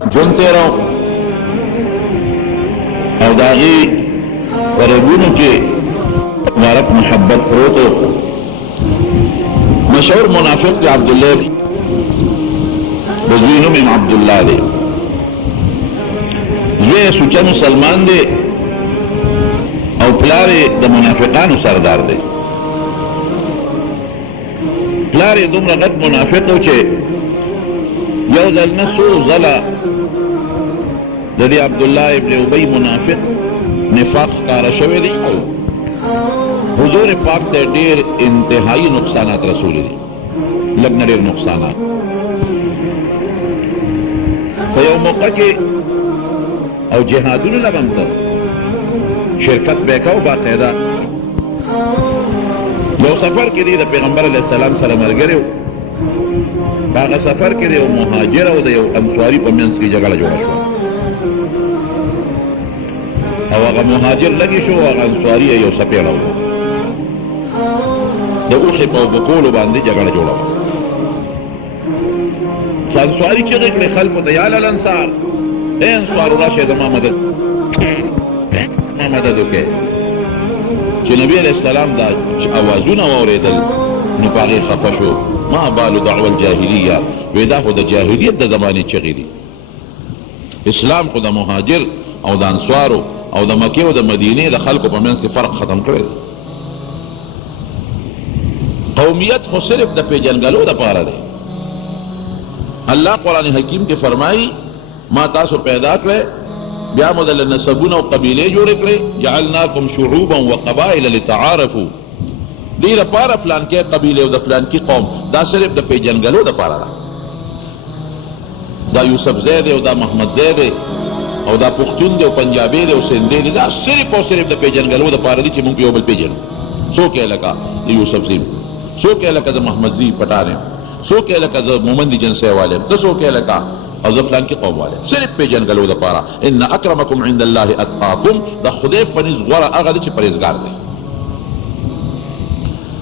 ژوند تېراو او د هغې په رګونو کې مبارک محبت پروت و. مشهور منافق دی عبدالله د زوی نوم یې عبدالله دی. زوی یې سوچه مسلمان دی او پلار یې د منافقانو سردار دی. پلار یې دومره غټ منافق و چې یو ځل نه څو ځله د دې عبدالله ابن ابی منافق نفاق ښکاره شوی دی او حضور پاک ته ډېر انتهایی نقصانات رسولی دي، لږ نه ډېر نقصانات. په یو موقع کې او جهادونو له هم ته شرکت به یې کو باقاعده. یو سفر کې دی د پیغمبر علیه السلام سره ملګری و. په هغه سفر کې د یو مهاجر او د یو انصاري په منځ کې جګړه جوړه شوه او هغه مهاجر لګې شو او هغه انصاري یې یو څپېړه وکړه. د اوښې په اوبه کولو باندې جګړه جوړه وه. انصاري چغې کړې خلکو ته یا للانصار، ای انصارو راشئ زما مدد وکړئ. چې نبي علیه السلام دا اوازونه واورېدل نو په هغې خفه شو. ما بالو دعوه الجاهلیه، وی دا خو د جاهلیت د زمانې چغې دي. اسلام خو د مهاجر او د انصارو او د مکې او د مدینې د خلکو په منځ کې فرق ختم کړی دی. قومیت خو صرف د پیژنګلو دپاره دی. الله قرآن حکیم کې فرمایي ما تاسو پیدا کړی، بیا مو دله نسبونه او قبیلې جوړې کړې. جعلناکم شعوبا وقبائل لتعارفوا، دې لپاره فلانکې قبیلې او د فلانکي قوم، دا صرف د پیژنګلو دپاره ده. دا یوسف زی دی او دا محمد زی دی او دا پښتون دی او پنجابی دی او سندھی دی، دا صرف او صرف د پیژنګلو دپاره دي چې موږ یو بل پیژنو. څوک یې لکه د یوسف زی، څوک یې لکه د محمد زی پټان یم، څوک یې لکه د مومندي جنسۍ والی یم، ته څوک یې لکه او د فلانکي قوم والی یم. صرف پیژنګلو دپاره. ان اکرمکم عند الله اتقاکم، د خدای په نزد غوره هغه دی چې پرهیزګار دی.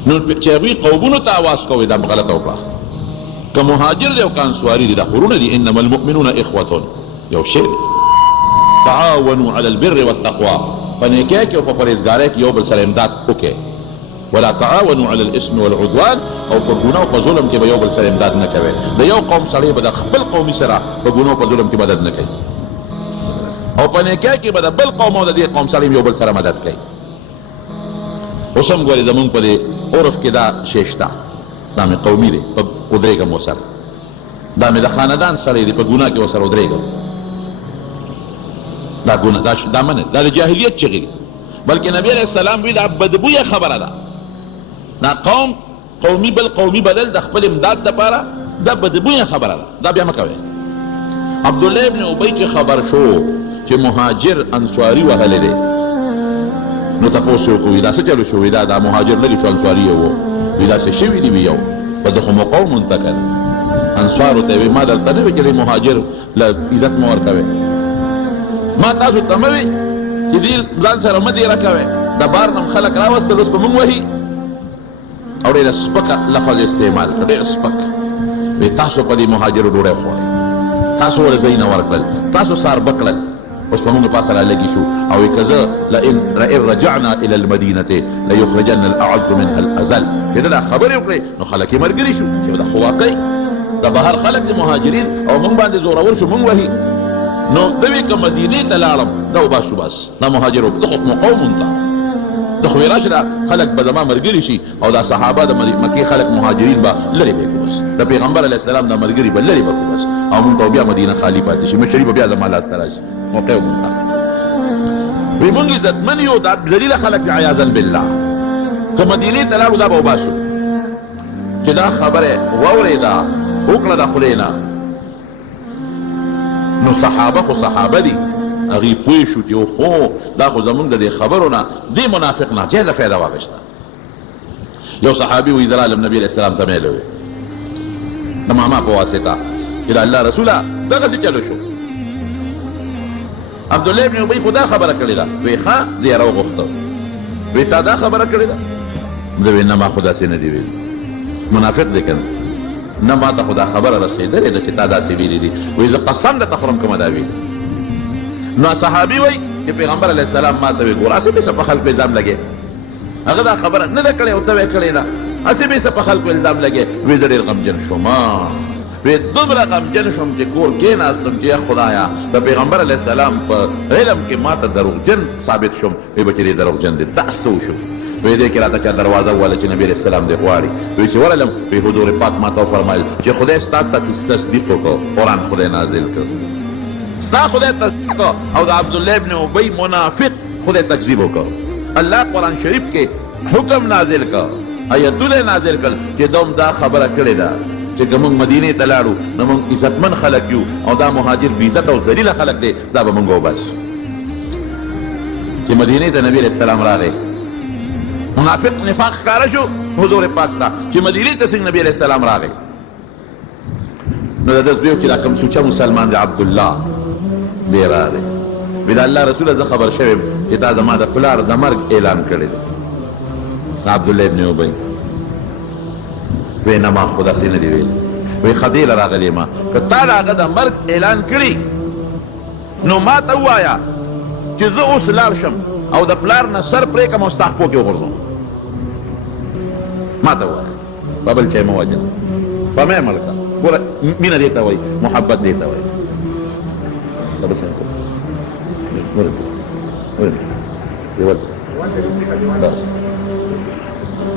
نو چې هغوی قومونو ته اواز کوئ دا غلطه وکړه. که مهاجر دی او که انصاري دي، دا خورونه دي. انما المؤمنون اخوة، یو شی دی. تعاونوا على البر والتقوى، په نیکۍ کې او په پرهیزګارۍ کې یو بل سره امداد وکړئ. ولا تعاونوا على الاسم والعدوان، او په ګناه او په ظلم کې به یو بل سره امداد نه کوئ. د یو قوم سړی به د خپل قومي سره په ګناه او په ظلم کې مدد نه کوي، او په نیکۍ کې به د بل قوم او د دې قوم سړی یو بل سره مدد کوي. اوس هم ګورې زمونږ په دې عرف کې دا شی شته، دا مې قومي دی، په ودرېږم ورسره. دا مې د خاندان سړی دی، په ګناه کې ورسره ودرېږم. دا ګناه، دا منع، دا د جاهلیت چغې دي. بلکې نبي علیه السلام وی دا بدبویه خبره ده. دا قوم قومي بل قومي بدل د خپل امداد دپاره، دا بدبویه خبره ده، دا بیا مه کوئ. عبدالله ابن ابی چې خبر شو چې مهاجر انصاري وهلی دی، نو تپوس یې وکړو دا څه چلو شو؟ وی دا مهاجر لري چې انصاري یې و. وی دا څه شوي دي؟ وی یو په دغه مو قوم ته که انصارو ته وی ما دلته نه وی چې مهاجر له عزت مه ورکوئ، ما تاسو ته مه وی چې دې ځان سره مه دیره کوئ، د بار نه خلک راوستل اوس به مونږ وهي. او ډېره سپکه لفظ استعمال کړ، ډېر سپک. وی تاسو په دې مهاجرو ډوډۍ خوړئ، تاسو ولې ځای نه ورکړل، تاسو ساربه کړل. اوس په موږ پاسه رالګي شو او وی که زه لئن رجعنا الى المدینة لیخرجن الاعز منها الاذل. چې دا خبرې وکړې نو خلک یې ملګري شو چې دا خو واقعي د بهر خلک د مهاجرین او موږ باندې زورور شو، موږ وهي. نو دوی که مدینې ته لاړم دا وباسو، بس دا مهاجر د خو قوم ته د خو راشه دا خلک به زما ملګري شي او دا صحابه د مکې خلک مهاجرین به لرې به کړو، بس د پیغمبر علیه السلام د ملګري به لرې به کړو، بس او موږ ته بیا مدینه خالی پاتې شي، مشري به بیا زما لاس ته راشي. موقع ومونږ وی مونږ عزتمن یو، دا ذلیله خلک دي عیاذا بالله. که مدینې ته لاړو دا به وباسو. چې دا خبره واورېده وکړه د خولې نه، نو صحابه خو صحابه دي، هغوی پوه شو چې خو دا خو زمونږ د دې خبرو نه دې منافق ناجیزه فایده واخیسته. یو صحابي وی درالم نبي علیه السلام ته میلی وی د ماما په واسطه چې د الله رسوله دغسې چلو شو. عبدالله ابن ابی خو دا خبره کړې ده. وی ښه دې یې راوغوښته. وی تا دا خبره کړې ده؟ ده وی نه ما خو داسې نه دي ویلي. منافق دی که نه؟ نه ما ته خو دا خبره رسېدلې ده چې تا داسې ویلي دي وایي زه قسم درته خورم که ما دا ویلي نو صحابي وایي چې پیغمبر علیه السلام ما ته وایي ګوره هسې بې څه په خلکو الزام لګې هغه دا خبره نه ده کړې او ته ویې کړې ده هسې بې څه په خلکو الزام لګې وایي زه ډېر غمجن شوم وی دومره غمجن شوم چې کور کېناستم چې یا خدایا د پیغمبر علیه السلام په علم کې ما ته دروغجن ثابت شوم وی به چې دې دروغجن دی دا څه وشو وی دې کې راته چا دروازه وواله چې نبي علیه السلام دې غواړي وی چې ورغلم وی حضور پاک ما ته وفرمایل چې خدای ستا تصدیق وکړو قرآن خدای نازل کړ ستا خدای تصدیق کړو او د عبدالله ابن ابی منافق خدای تکذیب وکړو الله قرآن شریف کې حکم نازل کړ آیتونه نازل کړل چې دوم دا خبره کړې ده چې که موږ مدینې ته لاړو نو موږ عزتمن خلک یو او دا مهاجر بې عزت او ذلیله خلک دی دا به موږ وبس چې مدینې ته نبي علیه السلام راغی منافق نفاق ښکاره شو حضور پاک ته چې مدینې ته څنګه نبي علیه السلام راغی نو د ده زوی چې دا کوم سوچه مسلمان دی عبدالله دی راغی وی د الله رسوله زه خبر شوی یم چې تا زما د پلار د مرګ اعلان کړی دی عبدالله ابن ابی وی نه ما خو داسې نه دي ویلي وی خدیله راغلی ما که تا د هغه د مرګ اعلان کړي نو ما ته ووایه چې زه اوس لاړ شم او د پلار نه سر پرې کړم او ستا خپو کې وغورځوم ما ته ووایه په بل چی مه وجنه په مې مړ کړه ګوره مینه دې ته وایي محبت دې ته وایي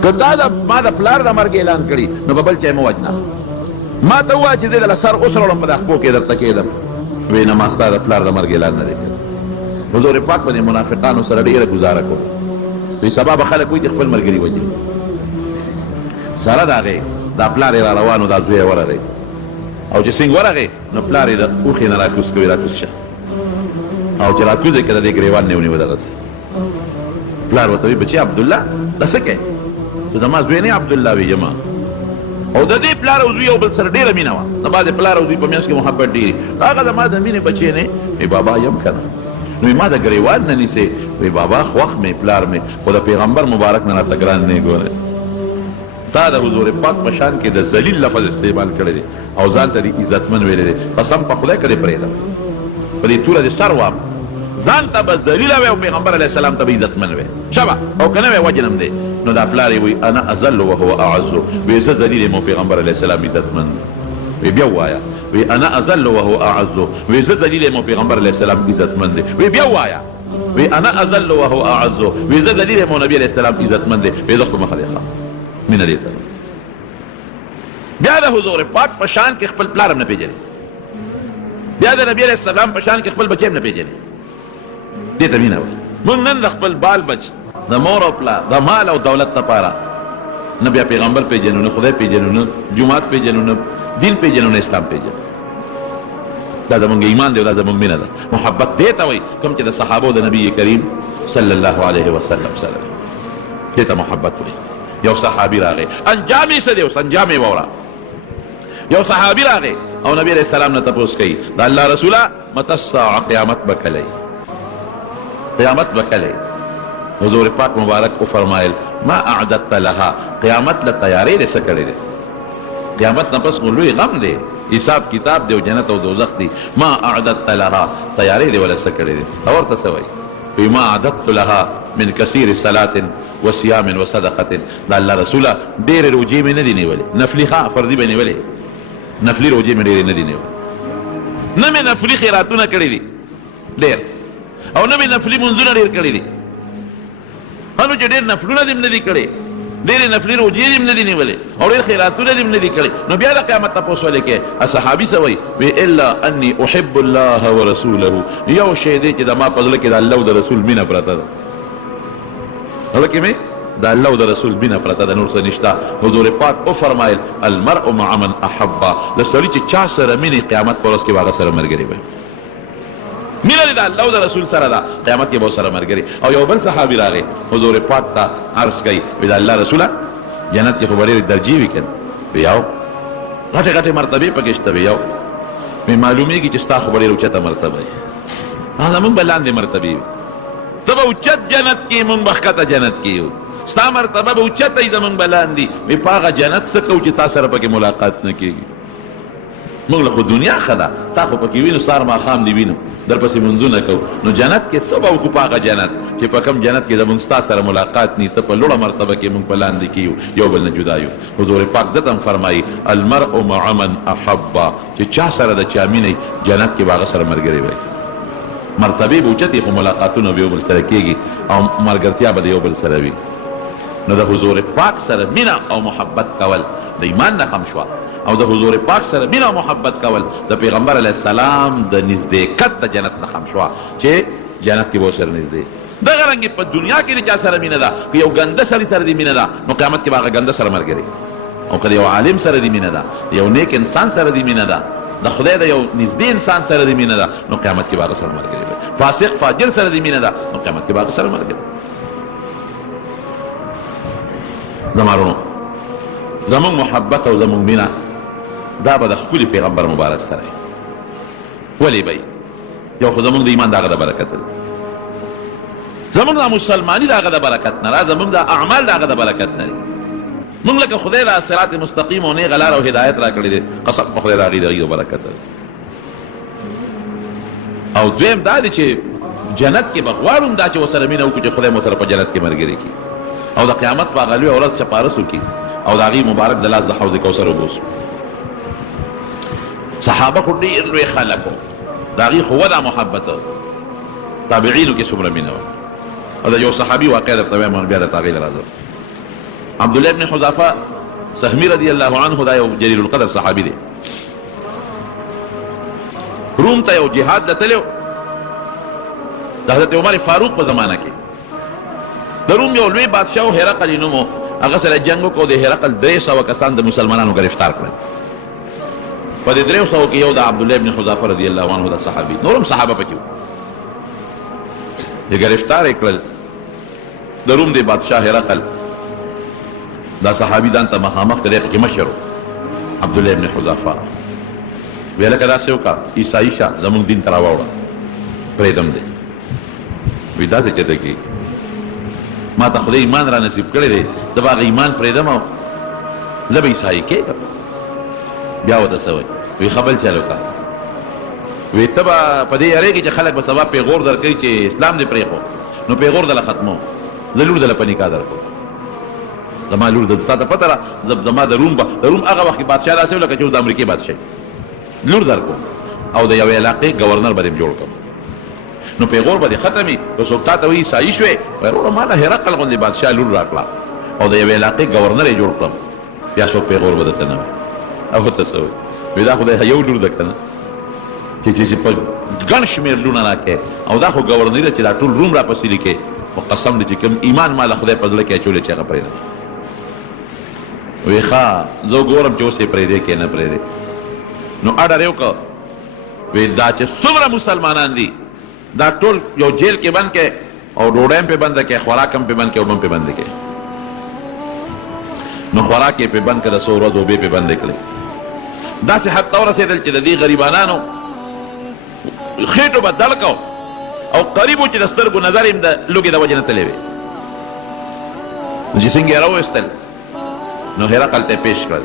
که تا ما د پلار د مرګ اعلان کړي نو په بل چی مه وجنه ما ته ووایه چې زه دله سر اوس راوړم په دا خپو کې درته کېدم وی نه ما ستا د پلار د مرګ اعلان نه دی کړی حضور پاک باندې منافقانو سره ډېره ګزاره کړو وی سبا به خلک وایي چې خپل ملګري وجني سره د هغې دا پلار یې را روان و دا زوی یې ورغی او چې څنګه ورغی نو پلار یې د اوښې نه راکوز کوي راکوز شه او چې راکوز یې کړه د دې ګریوان نه ونیو دغسې پلار ورته وایي بچي عبدالله دا څه کوې ته زما زوی نه عبدالله وی یم او د دې پلار او زوی یو بل سره ډېره مینه وه د بعضې پلار او زوی په منځ کې محبت ډېرې هغه زما د مینې بچی نه وی بابا یم که نه نو ما د ګریوان نه نیسې وی بابا خوښ مې پلار مې خو د پیغمبر مبارک نه راته ګران نه ګوره تا د حضور پاک په شان کې د ذلیل لفظ استعمال کړی دی او ځان ته دې عزتمن ویلی دی قسم په خدای که دې پرېږدم په دې توره دې سر وام ځان ته به ذلیله وی او پیغمبر علیه السلام ته به عزتمن وی شبه او که نه وی وجنم دی نو دا پلار یې وی انا اذل وهو اعز وی زه ذلیل یم او پیغمبر علیه السلام عزتمن وی بیا ووایه وی انا اذل وهو اعز وی زه ذلیل یم او پیغمبر علیه السلام عزتمن دی وی بیا ووایه وی انا اذل وهو اعز وی زه ذلیل یم او نبي علیه السلام عزتمن دی وی زه خپل مخه دی ښه مینه دې ته بیا د حضور پاک په شان کې خپل پلار هم نه پېژني بیا د نبي علیه السلام په شان کې خپل بچی هم نه پېژني دې ته مینه وایي موږ نن د خپل بال بچ د مور او پلار د مال او دولت لپاره نه بیا پیغمبر پېژنو نه خدای پېژنو نه جومات پېژنو نه دین پېژنو نه اسلام پېژنو دا زمونږ ایمان دی او دا زمونږ مینه ده محبت دې ته وایي کوم چې د صحابو د نبي کریم صلی الله علیه وسلم سره دې ته محبت وایي یو صحابي راغی انجام یې څه دی اوس انجام یې واوره یو صحابي راغی او نبي علیه السلام نه تپوس کوي د الله رسوله متی الساعه قیامت به کله قیامت به کله حضور پاک مبارک وفرمایل ما اعددت لها قیامت له تیاری دې څه کړی دی قیامت نه پس خو لوی غم دی حساب کتاب دی او جنت او دوزخ دی ما اعددت لها تیاری دی ولا څه کړی دی او ورته څه وایي ما اعددت لها من کثیر صلاة وصيام وصدقه دا الله رسوله ډېرې روجې مې نه دي نیولې نفلي ښه فرضي به نیولې نفلي روجې مې ډېرې نه دي نیولې نه مې نفلي خیراتونه کړي دي ډېر او نه مې نفلي منځونه ډېر کړي دي هنو چې ډېر نفلونه دې هم نه دي کړي ډېرې نفلي روجې دې هم نه دي نیولې او ډېر خیراتونه دې هم نه دي کړي نو بیا د قیامت تپوس ولې کوې صحابي څه وایي وی الا انی احب الله ورسوله یو شی دی چې د ما په زړه کې د الله او د رسول مینه پرته ده زړه کې مې د الله او د رسول مینه پرته ده نور څه نشته حضور پاک وفرمایل المرء مع من احبه د سړي چې چا سره مینې قیامت په ورځ کې به هغه سره ملګري وي مینه دې د الله او د رسول سره ده قیامت کې به ورسره ملګري او یو بل صحابي راغی حضور پاک ته عرض کوي وی د الله رسوله جنت کې خو به ډېرې درجې وي که نه وی یو غټې غټې مرتبې پکې شته وی یو وی معلومېږي چې ستا خو به ډېره اوچته مرتبه وي زمونږ به لاندې مرتبې وي ته به اوچت جنت کې مونږ به ښکته جنت کې یو ستا مرتبه به اوچته وي زمونږ به لاندې وایي په هغه جنت څه کوو چې تا سره پکې ملاقات نه کېږي موږ له خو دنیا ښه ده تا خو پکې وینو سهار ماښام دې وینو درپسې منځونه کوو نو جنت کې څه به وکړو په هغه جنت چې په کوم جنت کې زمونږ ستا سره ملاقات ني ته په لوړه مرتبه کې موږ په لاندې کې یو بل نه جدا یو حضور پاک دته هم فرمایي المرء مع من احبه چې چا سره د چا مینه جنت کې به هغه سره ملګری وي مرتبې به اوچتې خو ملاقاتونه به یو بل سره کېږي او ملګرتیا به د یو بل سره وي نو د حضور پاک سره مینه او محبت کول د ایمان نه خم شوه او د حضور پاک سره مینه او محبت کول د پیغمبر علیه السلام د نزدېکت د جنت نه خم شوه چې جنت کې به ورسره نږدې دغه رنګې په دنیا کې د چا سره مینه ده که یو ګنده سړي سره دې مینه ده نو قیامت کې به هغه ګنده سره ملګری او که د یو عالم سره دې مینه ده یو نیک انسان سره دې مینه ده د خدای د یو نږدې انسان سره دې مینه ده نو قیامت کې به هغه سره ملګری وي فاسق فاجر سره دې مینه ده نو قیامت کې به هغه سره ملګری زما وروڼو زمونږ محبت او زمونږ مینه دا به د ښکلي پیغمبر مبارک سره ولې به یو خو زمونږ د ایمان د هغه د برکت دی زمونږ د مسلماني د هغه د برکت نه را زمونږ د اعمال د هغه د برکت نه دی مونږ لکه خدای را صراط مستقیم او نیغه لاره او هدایت را کړی دی قسم په خدای د هغې د هغې د برکت دی او دویم دا دی چې جنت کې به غواړو دا چې ورسره مینه وکړو چې خدای مو سره په جنت کې ملګري کړي او د قیامت په هغه لویه ورځ سپارس وکړي او د هغې مبارک د لاس د حوض کوثر وبوسو صحابه خو ډېر لوی خلک وو د هغې خو وده محبت تابعینو کې څومره مینه وه او د یو صحابي واقع درته وایم بیا درته هغې له راځم عبدالله ابن حذافه سهمي رضی الله عنه دا یو جلیل القدر صحابي دی روم ته یو جهاد ته تللی د حضرت عمر فاروق په زمانه کې د روم یو لوی بادشاه و هرقل یې نوم و هغه سره جنګ وکړو د هرقل 300 کسان د مسلمانانو گرفتار کړل په دې 300 کې یو د عبدالله ابن حذافه رضی الله عنه دا صحابي نور هم صحابه پکې وو یې گرفتار یې کړل د روم د بادشاه هرقل دا صحابي ځان ته مخامخ کړی پکې مشر عبدالله ابن حذافه ویې لکه داسې وکړه عیسایي شه زمونږ دین ته راواوړه پرېږدم دی وایي داسې چېرته کېږي ما ته خدای ایمان را نصیب کړی دی زه به هغه ایمان پرېږدم او زه به عیسایي کېږم بیا ورته څه وایي وایي ښه بل چل وکړه وایي ته به په دې یارېږې چې خلک به سبا پیغور درکوي چې اسلام دې پرېښو نو پیغور دله ختمو زه لور دله په نکاح درکړو زما لور تا ته پته ده زما د روم هغه وخت کې بادشاه داسې و لکه چې اوس د امریکې بادشاه لور درکړو او د یوې علاقې ګورنر به دې جوړ کړم نو پیغور به دې ختم وي که څوک تا ته وایي عیسایي شوې وایي وروره ما له هرقل غوندې بادشاه لور راکړه او د یوې علاقې ګورنر یې جوړ کړم بیا څوک پیغور به درته نه وایي او ته څه وایي وایي دا خو د یو لور ده که نه چې په ګڼ شمېر لورونه راکې او دا خو ګورنري ده چې دا ټول روم راپسې لیکې په قسم دی چې کوم ایمان ما له خدای په زړه کې اچولی چې هغه پرېږدم وایي ښه زه وګورم چې اوس یې پرېږدې که نه پرېږدې نو اډر یې وکړه وایي دا چې څومره مسلمانان دي دا ټول یو جیل کې بند کې او ډوډۍ هم پې بنده کې خوراک هم پې بند کې اوبه هم پې بندې کې نو خوراک یې پې بند کړه 100 ورځې اوبې پې بندې کړې داسې حد ته ورسېدل چې د دې غریبانانو خېټو به دړ کو او قریب و چې د سترګو نظر یې د لوږې د وجې نه تللی وې نو چې څنګه یې راویستل نو هرقل ته یې پېش کړل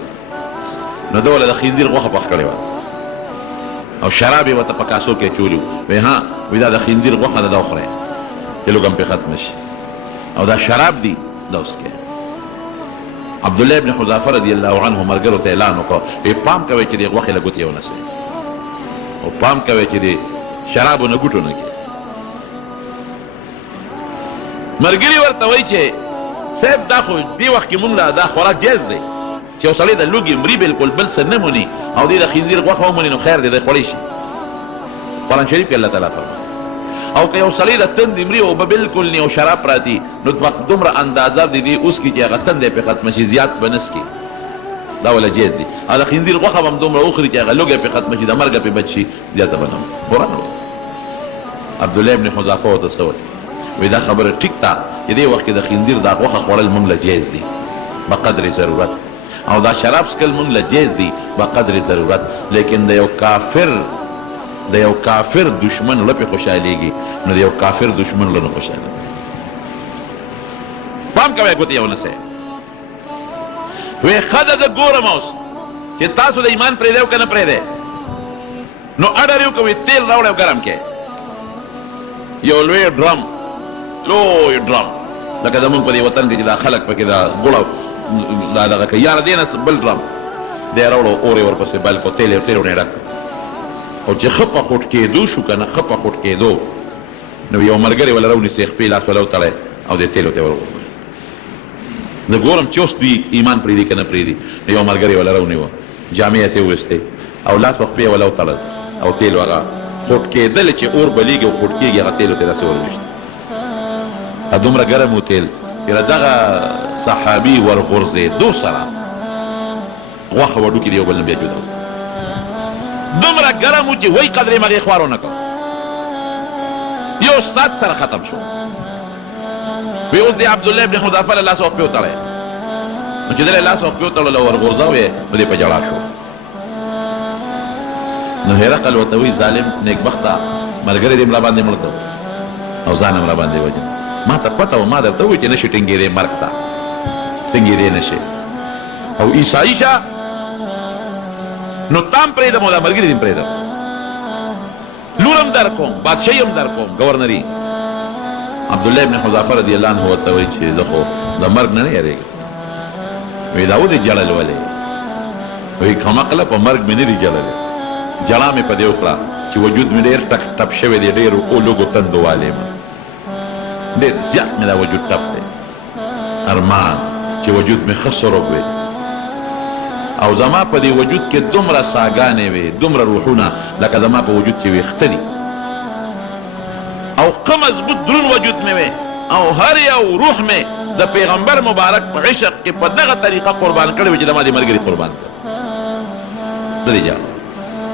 نو ده له د خنزیر غوښه پخ کړې وه او شراب یې ورته په کاسو کې اچولي وو وایي ها وایي دا د خنزیر غوښه ده دا وخورئ چې لوږه هم پې ختمه شي او دا شراب دي دا وڅښئ عبدالله ابن حذافه رضی الله عنه ملګرو ته اعلان وکړ وایي پام کوئ چې دې غوښې له ګوتې ونسئ او پام کوئ چې دې شرابو نه ګوټو نه کړي ملګري ورته وایي چې صاحب دا خو دې وخت کې مونږ له دا خوراک جایز دی چې یو سړی د لوږې مري بلکل بل څه نه موني او دې د خنزیر غوښه وموني نو خیر دی دی خوړی شي قرآن شریف کې الله تعالی فرمایي او که یو سړی د تندې مري اوبه بلکل نه او شراب پراتي نو دومره اندازه د دې اوس کې چې هغه تندی پې ختمه شي زیات به نه څکي دا ولا جایز دي او د خنزیر غوښه به هم دومره وخوري چې هغه لوږه پې ختمه شي د مرګه پې بچ شي زیاته به نه قرآن وایي عبدالله ابن حذافه ورته څه وایي وایي دا خبره ټیک ده چې دې وخت کې د خنزیر دا غوښه خوړل مونږ له جایز دي بقدر ضرورت او دا شراب څکل مونږ له جایز دي بقدر ضرورت لیکن د یو کافر دشمن لپې خوشحالېږي نو د یو کافر دشمن له نه خوشحالېږي پام مکوئ ګوتې یې ونسئ وی ښه ده زه ګورم اوس چې تاسو د ایمان پرېږدی او که نه پرېږدی نو اډر یې وکړئ تیل راوړئ او ګرم کړئ یو لوی ډرم لوی ډرم لکه زمونږ په دې وطن کې چې دا خلک پکې دا ګوړه دا دغه کوي یاره دې نه بل ډرم دی یې راوړو اور یې ورپسې بل کړو تیل یې ډک او چې ښه په خوټ کېدو شو که نه ښه په خوټ کېدو نو یو ملګری وله راونیسئ خپې لاس وله وتړی او دې تیلو ته یې ورغورځوئ زه ګورم چې اوس دوی ایمان پرېږدي که نه پرېږدي نو یو ملګری وله راونیوه جامې یې ترې وویستې او لاس او خپې یې وله وتړل او تیلو هغه خوټ کېدل چې اور بلیږي او خوټ کېږي هغه تیلو ته یې داسې ورویشت دومره ګرم و تیل یاره دغه صحابي ورغورځېدو سره غوښه وډوکې د یو بل نه بیا جدا و دومره ګرم و چې وایي قدر یې مغې خوار ونه کړ یو ساعت سره ختم شو وی اوس د عبدالله ابن حذافه له لاس او خپې وتړی نو چې دله لاس او خپې وتړل او ورغورځاو یې نو دې په ژړا شو نو هرقل ورته وایي ظالم نیکبخته ملګری دې مړه باندې مړ کړ او ځان هم را باندې وجن ما ته پته و ما درته ووایي چې نشي ټینګېدی مرګ ته ټینګېدی نشي او عیسایي شه نو تام پرېږدم او دا ملګري دې هم پرېږدم لور هم در کوم بادشاهي هم در کوم ګورنري عبدالله ابن حذافه رضی الله عنه ورته وایي چې زه خو د مرګ نه نه یېرېږم وایي دا ولې جړل ولې وایي کمقله په مرګ مې نه دي جړلې جړا مې په دې وکړه چې وجود مې ډېر ټک ټپ شوی دی ډېر لږو تندو والی یم ډېر زیات مې دا وجود ټپ دی ارمان چې وجود مې ښه سرب وي او زما په دې وجود کې دومره ساګانې وي دومره روحونه لکه زما په وجود کې ویښته دي او ښه مضبوط درون وجود مې وي او هر یو روح مې د پیغمبر مبارک په عشق کې په دغه طریقه قربان کړی وي چې زما دې ملګري قربان کړ نه دی جاړه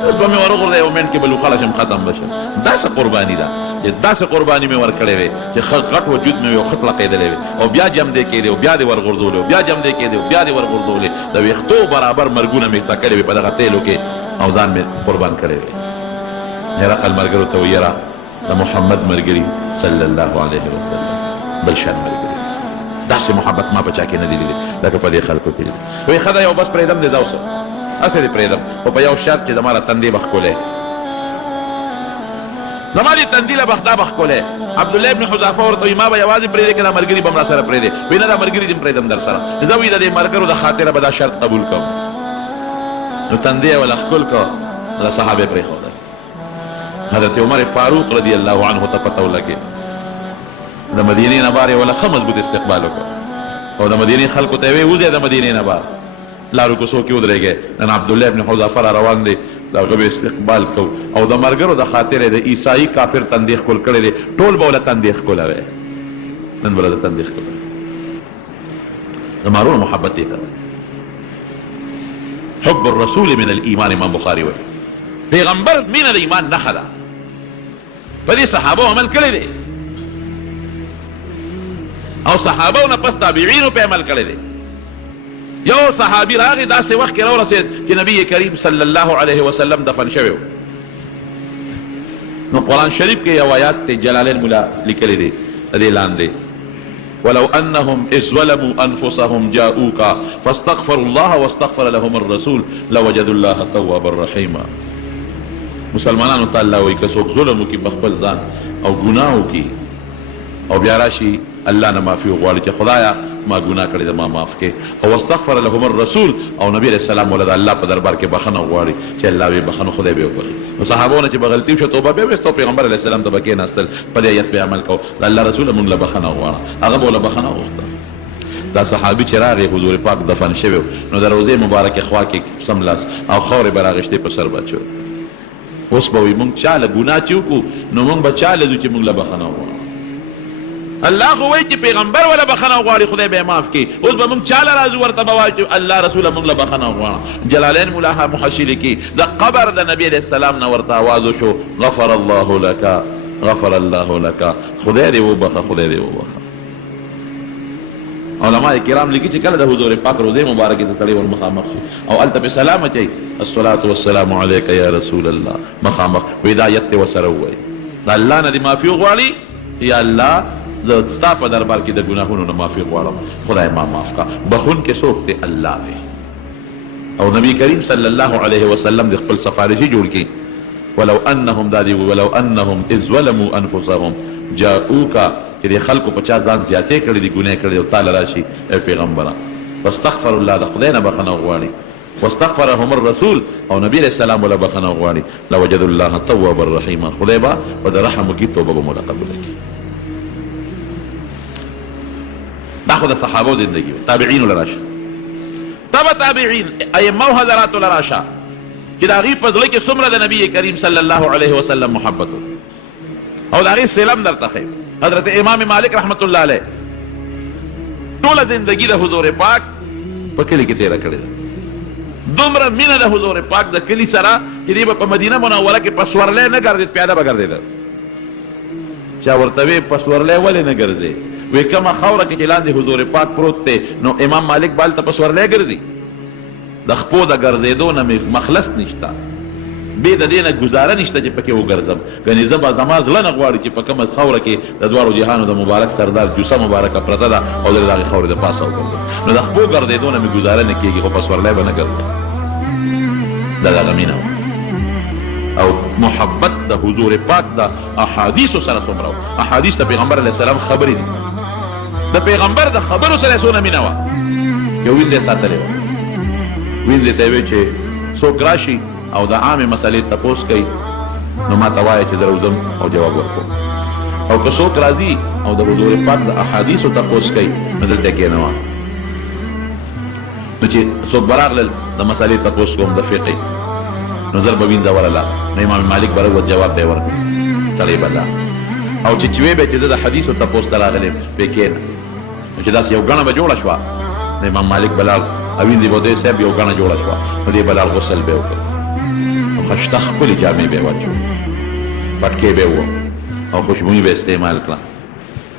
اوس به مې ورغورځی یو منټ کې به لوخړه شم ختم به شم داسې قرباني ده چې داسې قرباني مې ورکړې وې چې ښه غټ وجود مې وي او ښه تلقېدلی وي او بیا جمدې کېدې او بیا دې ورغورځولې او بیا جمدې کېدې او بیا دې ورغورځولې د ویښتو برابر مرګونه مې څه کړې وي په دغه تیلو کې او ځان مې قربان کړی وي هرقل ملګرو ته وایي یاره د محمد ملګري صلی الله علیه وسلم بل شان ملګري داسې محبت ما په چا کې نه دی لیدلی لکه په دې خلکو کې وایي ښه ده یو بس پرېږدم دې ځه اوسه هسې دې پرېږدم خو په یو شرط چې زما له تندې به ښکلی زما دې تندي له بخدا به ښکلی عبدالله ابن حذافه ورته وایي ما به یوازې پرېږدې که دا ملګري به م را سره پرېږدې وایي نه دا ملګري دې م پرېږدم در سره زه وایي د دې ملګرو د خاطره به دا شرط قبول کوم نو تندې یې وله ښکل کړ د صحابې پرېښودل حضرت عمر فاروق رضی الله عنه ته پته ولګېد د مدینې نه بار یې وله ښه مضبوط استقبال وکړ او د مدینې خلکو ته یې ویې وځئ د مدینې نه بار لارو کوڅو کې ودرېږئ نن عبدالله ابن حذافه را روان دی د هغه به استقبال کوو او د ملګرو د خاطرې د عیسایي کافر تندې ښکل کړی دی ټول به له تندې ښکلوی نن به له د تندې ښکلوی زما ورور محبت دې ته حب الرسول من الایمان امام بخاري وایي پیغمبر مینه د ایمان نښه ده په دې صحابو عمل کړی دی او صحابو نه پس تابعینو په عمل کړی دی یو صحابي راغی داسې وخت کې راورسېد چې نبی کریم صلی الله علیه وسلم دفن شوی و نو قرآن شریف کې یو آیات ته جلالین مولا لیکلی دی د دې لاندې ولو انهم اذ ظلموا انفسهم جاءوك فاستغفروا الله واستغفر لهم الرسول لوجدوا الله توابا رحیما مسلمانانو ته الله وایي که څوک ظلم وکړي په خپل ځان او ګناه وکړي او بیا راشي الله نه معافي وغواړي چې خدایه ما ګناه کړې ده ما معاف کړې او واستغفر لهم الرسول او نبی علیه السلام ولې د الله په دربار کې بخښنه وغواړي چې الله به بخښنه خدای به وکړي نو صحابو نه چې به غلطي وشوه توبه به ویسته او پیغمبر علیه السلام ته به کېناستل په دې ایت به عمل کوو د الله رسول موږ له بخښنه وغواړه هغه به له بخښنه وغوښته دا صحابي چې راغی حضور پاک دفن شوی نو د روضې مبارکې خوا کې سملاس او خاورې به راغېښتې په سر بچو اوس به وایي موږ چا له ګناه چې وکړو نو موږ به چا له ځو چې موږ له بخښنه وغواړو الله خو وایي چې پیغمبر ولا بخښنه وغواړي خدای به یې معاف کړي اوس به موږ چا له راځو ورته به وایو چې الله رسوله موږ له بخښنه وغواړه جلالین مولا محشي لیکي د قبر د نبي علیه السلام نه ورته آواز وشو غفر الله لك غفر الله لك خدای دې وبخښه خدای دې وبخښه علماء کرام لیکي چې کله د حضور پاک روضې مبارکې ته سړی ور مخامخ شي او هلته پې سلام اچوي الصلاة والسلام علیک یا رسول الله مخامخ هدایت ته ورسره ووایي د الله نه دې معافي وغواړي یا الله زه ستا په دربار کې د ګناهونو نه معافي غواړم، خدای ما معاف کا. بخونکی څوک دی؟ الله دی. او نبی کریم صلی الله علیه وسلم د خپل سفارشي جوړ کړي، ولو انهم دادی ولو انهم اذ ظلموا انفسهم جاءوک، چې د خلکو په چا ځان زیاتې کړي دي، ګناه کړي او تعالی راشي ای پیغمبره واستغفر الله، د خدای نه بخښنه وغواړي، واستغفرهم الرسول، او نبی علیہ السلام ولا بخښنه وغواړي، لوجد الله توابا رحیما، خدای به و د رحم وکړي، توبه به مولا قبول کړي. دا خو د صحابو زندگی و. تابعینو لراشه، تبع تابعین ائمه و حضراتو لراشه چې د هغې په زړه کې څومره د نبی کریم صلی الله علیه وسلم محبت و او د هغې سلم درته ښیم. حضرت امام مالک رحمت الله علیه ټوله زندگی د حضور پاک په کلي کې تېره کړې ده. دومره مینه د حضور پاک د کلي سره چې دی به په مدینه منوره کې په سورلی نه ګرځېد، پیاده به ګرځېده. چا ورته وی په سورلی ولې نه ګرځې؟ وی کومه خاوره کې چې لاندې حضور پاک پروت دی، نو امام مالک به هلته په سورلی ګرځي. د خپو د ګرځېدو نه مې مخلص نشته، بې د دې نه ګزاره نشته چې پکې وګرځم. ګنې زه به زما زړه نه غواړي چې په کومه خاوره کې د دواړو جهانو د مبارک سردار جوسه مبارکه پرته ده او زه د هغې خاورې د پاسه وګرځم. نو د خپو ګرځېدو نه مې ګزاره نه کېږي، خو په سورلی به نه ګرځم. دا د هغه مینه او محبت د حضور پاک د احادیثو سره څومره و. احادیث د پیغمبر علیه السلام خبرې دي، د پیغمبر د خبرو سره یې څونه مینه وه. یو ویل یې ساتلی وه، ویل یې ته یې وی چې څوک راشي او د عامې مسلې تپوس کوي، نو ما ته وایه چې زه راوځم او جواب ورکوم، او که څوک راځي او د حضور پاک د احادیثو تپوس کوي، نو دلته کښېنوه. نو چې څوک به راغلل د مسلې تپوس کوم د فقې، نو زر به وینځه ورله، نو امام مالک به راووت جواب به یې ورکړي، سړی به لاړ. او چې وی به چې زه د حدیثو تپوس ته راغلی یم، پې کښېنه. نو چې داسې یو ګڼه به جوړه شوه، نو امام مالک به لاړ او وینځې به ودی صاحب یو ګڼه جوړه شوه، نو دې به لاړ غسل به یې وکړ، او خشته ښکلې جامې به یې واچولې، پټکې به یې ووم او خوشبویي به یې استعمال کړه.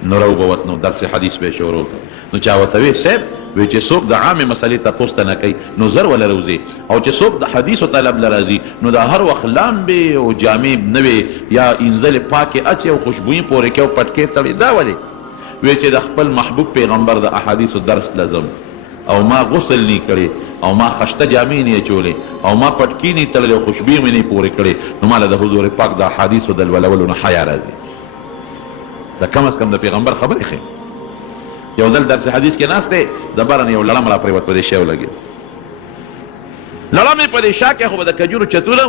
نو راوبوت، نو درس حدیث به یې شروع کړ. نو چا ورته وی صاحب وی چې څوک د عامې مسلې تپوس ته نه کوي، نو زر وله روځي، او چې څوک د حدیثو طلب له راځي، نو دا هر وخت لامبې او جامې نوې یا انځلې پاکې اچې او خوشبویي پورې کې او پټکې تړي. دا ولې؟ وی چې د خپل محبوب پیغمبر د احادیثو درس لازم، او ما غسل نه کړي، او ما خشته جامې نه اچولې، او ما پټکي نه تړلې او خوشبویي مې نه پورې کړې، نو ما له د حضور پاک د احادیثو د لولولو نه حیا راځي. دا کم از کم د پیغمبر خبرې ښیم. یو ځل درس حدیث کې ناست دی، د بره نه یو لړم را پرېوت، په دې شی ولګېد. لړم یې په دې شا کې خو به د کجورو چتونه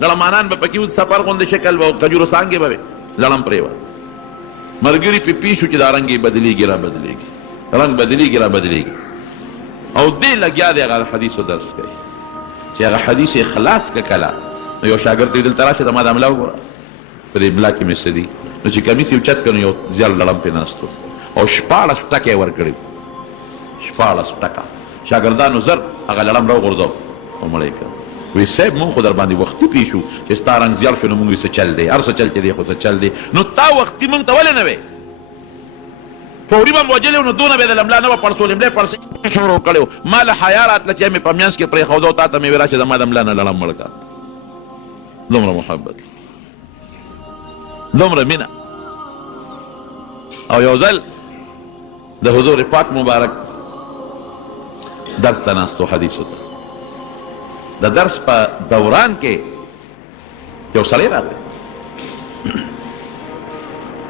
لړمانان به پکې وو، سفر غوندې شکل به کجورو څانګې به وې، لړم پرېوت. ملګري پې پی شو چې دا رنګ یې بدلېږي را بدلېږي، رنګ بدلېږي را بدلېږي، او دې لګیا دی هغه حدیثو درس کوي. چې هغه حدیث یې خلاص که کله، نو یو شاګرد ته دلته راشه، زما دا ملا وګوره، په دې ملا کې مې څه دي. نو چې کمیس یې اوچت کړ، نو یو زیړ لړم پې ناست و، او 14 ټکه یې ورکړي، 14 ټکه. شاګردانو زر هغه لړم راوغورځاو او مړی یې کړ. وی صاحب مونږ خو در باندې وختي پوه شو چې ستا رنګ زیړ شو، نو مونږ څه چل دی، هر څه چل چې دی خو څه چل دی. نو تا وختي مونږ ته ولې نه وې؟ فوري به م وجلې و، نو دونه به د لملا نه به پړسول، ملا یې پړسې شروع کړی و. ما له حیا راتله چې مې په میانځ کې پرېښوده او تا ته مې ویل چې زما د ملا نه لړم مړ کړه. دومره محبت، دومره مینه. او یو ځل د حضور پاک مبارک درس ته ناستو، حدیثو ته. د درس په دوران کې یو سړی راغی،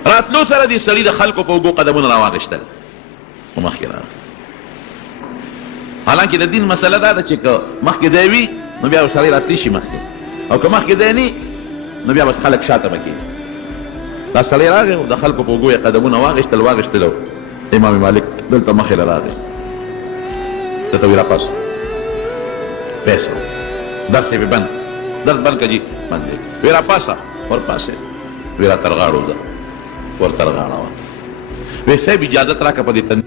راتلو سره دې سړي د خلکو په اوږو قدمونه راواغېشتل او مخکې راغی. حالانکې د دین مسله دا ده چې که مخکې دی وي، نو بیا یو سړی راتلی شي مخکې، او که مخکې دی نه، نو بیا بس خلک شاته به کېږي. دا سړی راغی او د خلکو په اوږو یې قدمونه واغېشتل واغېشتل، او امام مالک دلته مخې له راغی، دته وی راپاس پیسه درس یې بند، درس بند که جي بند دی. وی راپاسه، ورپاسې وی را تر غاړو ده، ورته رغاړه وه. وی صاحب اجازت راکړه په دې تن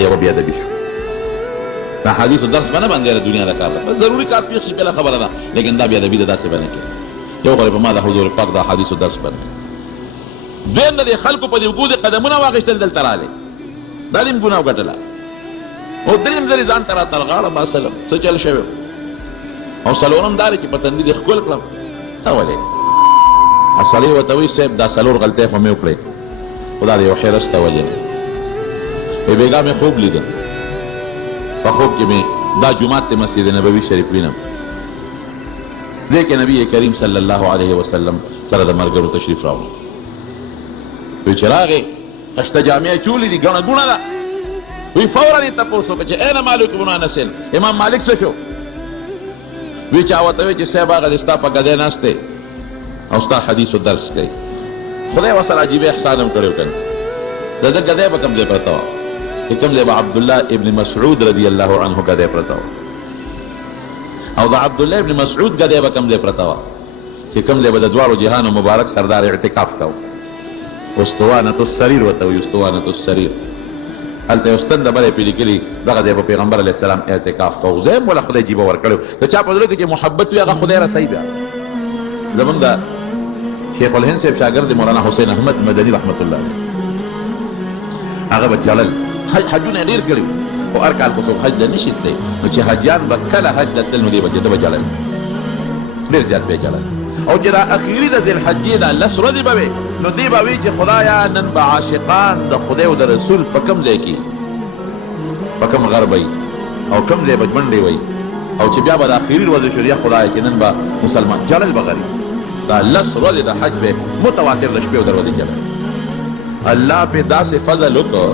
یو بیا ادبي شو. دا حدیثو درس به نه باندې د دنیا د کار ده، ضروري کار پېښ شي بله خبره ده، لیکن دا بیا ادبي ده، داسې به نه کړي. یو غواړي په ما د حضور پاک د حدیثو درس باندې دویم د خلکو په دې وګو د قدمونه واخیستل دلته راغلی دا دې ګناه وګټله او دریم ځل ځان ته راترغاړه باسلم څه چل شوی او څلورم دا دی چې په تندي دې ښکل کړم ته ولې سړی ورته وایي صاحب دا څلور غلطۍ خو مې وکړې خو دا د یو حرص ته وجه ده وایي بېګا مې خوب لیده په خوب کې مې دا جومات د مسجد نبوي شریف وینم دې کې نبي کریم صلی الله علیه وسلم سره د ملګرو تشریف راوړو وایي چې راغې خشته جامې چولې دي ګڼه ګوڼه ده وی فورا یې تپوس وکړه چې این مالک بن انس امام مالک څه شو وی چا ورته وی چې صاحب هغه د ستا په ګدۍ ناست دی او ستا حدیث و درس کوي خدای ورسره عجیبه احسان هم کړی و که نه د ده ګدۍ به کوم ځای پرته وه چې کوم ځای به عبدالله ابن مسعود رضی الله عنه ګدۍ پرته وه او د عبدالله ابن مسعود ګدۍ به کوم ځای پرته وه چې کوم ځای به د دواړو جهانو مبارک سردار اعتکاف کوه استوانة السریر ورته وایي استوانة السریر هلته یو ستن د بلې پې لیکلي دغه ځای به پیغمبر علیه السلام اعتکاف کوو زه هم وله خدای جیبه ورکړی د چا په زړه کې چې محبت وي هغه خدای رسوي بیا زمونږ د شیخ الهند صاحب شاګرد مولانا حسین احمد مدني رحمت الله علیه هغه به جړل حجونه یې ډېر کړي خو هر کال خو څوک حج ته نشي تللی نو چې حجیان به کله حج ته تلل نو دې به ده به جړل ډېر زیات به یې جړل او چې را اخیري د ذوالحجې دا لس ورځې به وې نو دې به وي چې خدایا نن به عاشقان د خدای او د رسول په کوم ځای کې په کوم غر به او کوم ځای به منډې وي او چې بیا به د اخیري ورځې شو یا خدای چې نن به مسلمان جړل به غري دا لس ورځې د حج به متواتر د شپې او د ورځې جړل الله پې داسې فضل وکړ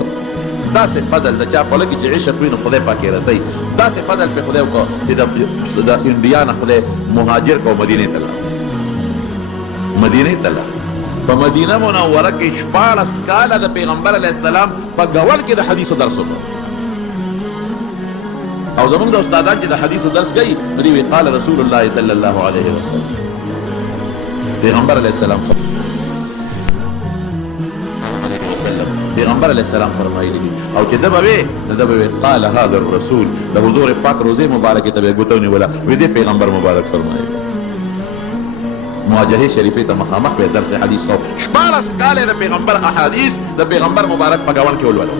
داسې فضل د چا په لکه چې عشق وي نو خدای پاکې رسوي داسې فضل پې خدای وکړ چې د انډیا نه خدای مهاجر کړ مدینې ته مدینې ته په مدینه منوره کې 14 کاله د پیغمبر علیه السلام په ګول کې د حدیثو درس وکړ او زموږ د استادان چې د حدیثو درس کوي نو دوی قال رسول الله صلی الله علیه وسلم پیغمبر علیه السلام پیغمبر علیه السلام فرمایلی دي او چې ده به وې نو ده به وې قال هذا الرسول د حضور پاک روزې مبارکې ته به یې ګوته ونیوله وې دې پیغمبر مبارک فرمایلی مواجهه شریفه ته مخامخ به درس حدیث کو 14 کاله د پیغمبر احادیث د پیغمبر مبارک په گاون کې ولولو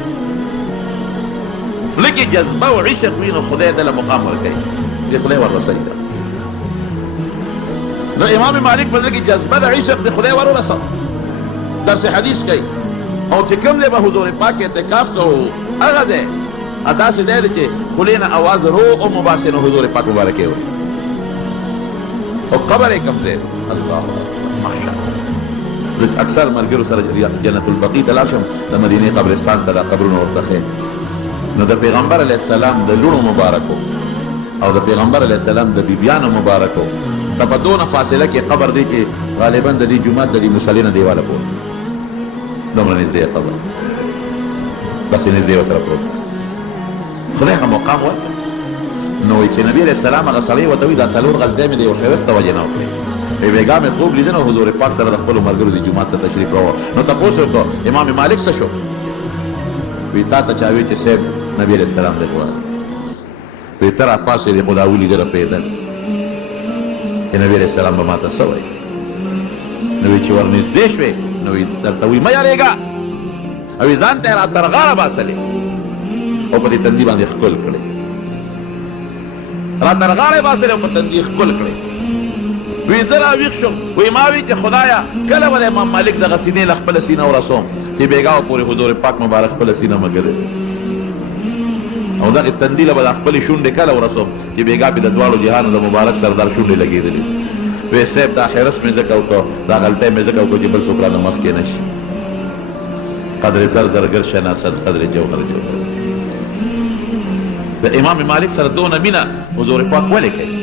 لکه جذبه او عشق وینو خدای دله مقام ورکړي دی خدای ورسوي نو امام مالک په لکه جذبه د عشق د خدای ورسو درس حدیث کوي او چې کوم له حضور پاک اعتکاف کوو هغه ده ادا سي دی چې خلینا आवाज رو او مباسن حضور پاک مبارک وي او قبر یې کوم ځای الله ماشاء الله اکثر ملګرو سره جنت البقیع ته لاړ شم د مدینې قبرستان ته دا قبرونه ورته ښیم نو د پیغمبر علیه السلام د لوڼو مبارکو او د پیغمبر علیه السلام د بیبیانو مبارکو ته په دونه فاصله کې قبر دی چې غالبا د دې جومات د دې مصلي نه دیواله پورې دومره نږدې قبر بسې نږدې ورسره پروت خدای ښه مقام ورکړ نو چې نبی علیه السلام هغه سړی ورته وایي دا څلور غلطۍ مې د یو حرص د وجې نه وکړې بېګا مې خوب لیدن او حضور پاک سره د خپلو ملګرو د جومات ته تشریف راوړ نو تپوس یې وکړو امام مالک څه شو وی تا ته چا وی چې صاحب نبی علیه السلام دی خو وی ته راپاسې دی خو دا ولیدل پرېږدل چې نبی علیه السلام به ما ته څه وایي نو وی چې ورنږدې شوې نو وی درته وی مه یارېږه او وی ځان ته یې راترغاړه باسلې او په دې تندي باندې ښکل کړې راترغاړه یې باسلې او په تندي ښکل کړې وی زه راویښ شم وی ما وی چې خدایه کله به د امام مالک دغه سینې له خپله سینه ورسوم چې بېګا پورې حضور پاک مبارک خپله سینه مګرې او دغې تندي له به د خپلې شونډې کله ورسوم چې بېګا پې د دواړو جهانو د مبارک سردار شونډې لګېدلې وی صاحب دا حرص مې ځکه وکړو دا غلطۍ مې ځکه وکړو چې بل څوک رانه مخکې نه شي قدر زر زرګر شناست قدر جوهر جوهر د امام مالک سره دونه مینه حضور پاک ولې کوي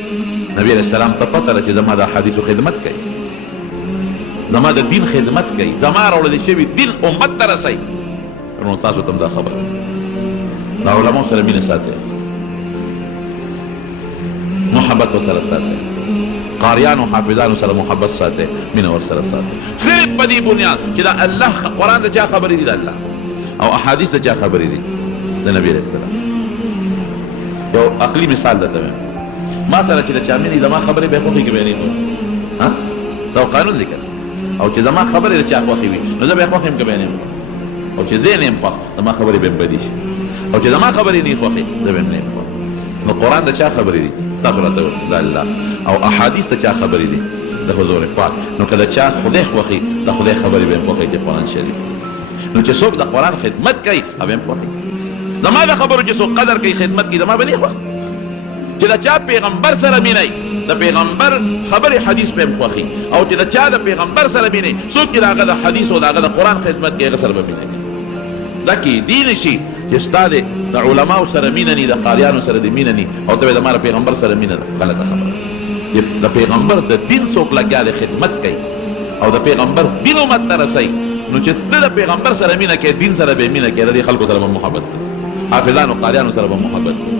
نبی علیه السلام ته پته ده چې زما د احادیثو خدمت کوي زما د دین خدمت کوي زما راوړل شوي دین امت ته رسوي نو تاسو ته هم دا خبره د علماو سره مینه ساتئ محبت ورسره ساتئ قاریانو حافظانو سره محبت ساتئ مینه ورسره ساتئ صرف په دې بنیاد چې دا الله قرآن د چا خبرې دي د الله او احادیث د چا خبرې دي د نبی علیه السلام یو عقلي مثال درته وایم ما سره چې د چا مینې زما خبرې به یې خوښېږي به یې نه دا قانون دی که او چې زما خبرې د چا خوښې وي نو زه به یې خوښ یم که به یې نه یم خوښ او چې زه یې نه یم خوښ زما خبرې به یم بدې شي او چې زما خبرې نه یې خوښې زه به یم نه یم خوښ نو قرآن د چا خبرې دي تاسو راته د الله او احادیث د چا خبرې دي د حضور پاک نو که د چا خدای خوښي د خدای خبرې به یې خوښې چې قرآن شریف نو چې څوک د قرآن خدمت کوي هغه به یې خوښي زما د خبرو چې څوک قدر کوي خدمت کوي زما به نه خوښ چې د چا پیغمبر سره مینه د پیغمبر خبرې حدیث به یې خوښي او چې د چا د پیغمبر سره مینه څوک چې د هغه د حدیث او د هغه د قرآن خدمت کوي هغه سره به مینه کوي دا کې دي نه شي چې ستا د علماو سره مینه ني د قاریانو سره د مینه ني او ته زما د پیغمبر سره مینه ده غلطه خبره چې د پیغمبر د دین څوک لګیا دی خدمت کوي او د پیغمبر دین امت ته رسوي نو چې ته د پیغمبر سره مینه کوي دین سره به مینه کوي د خلکو سره به محبت کوي حافظانو قاریانو سره به محبت کوي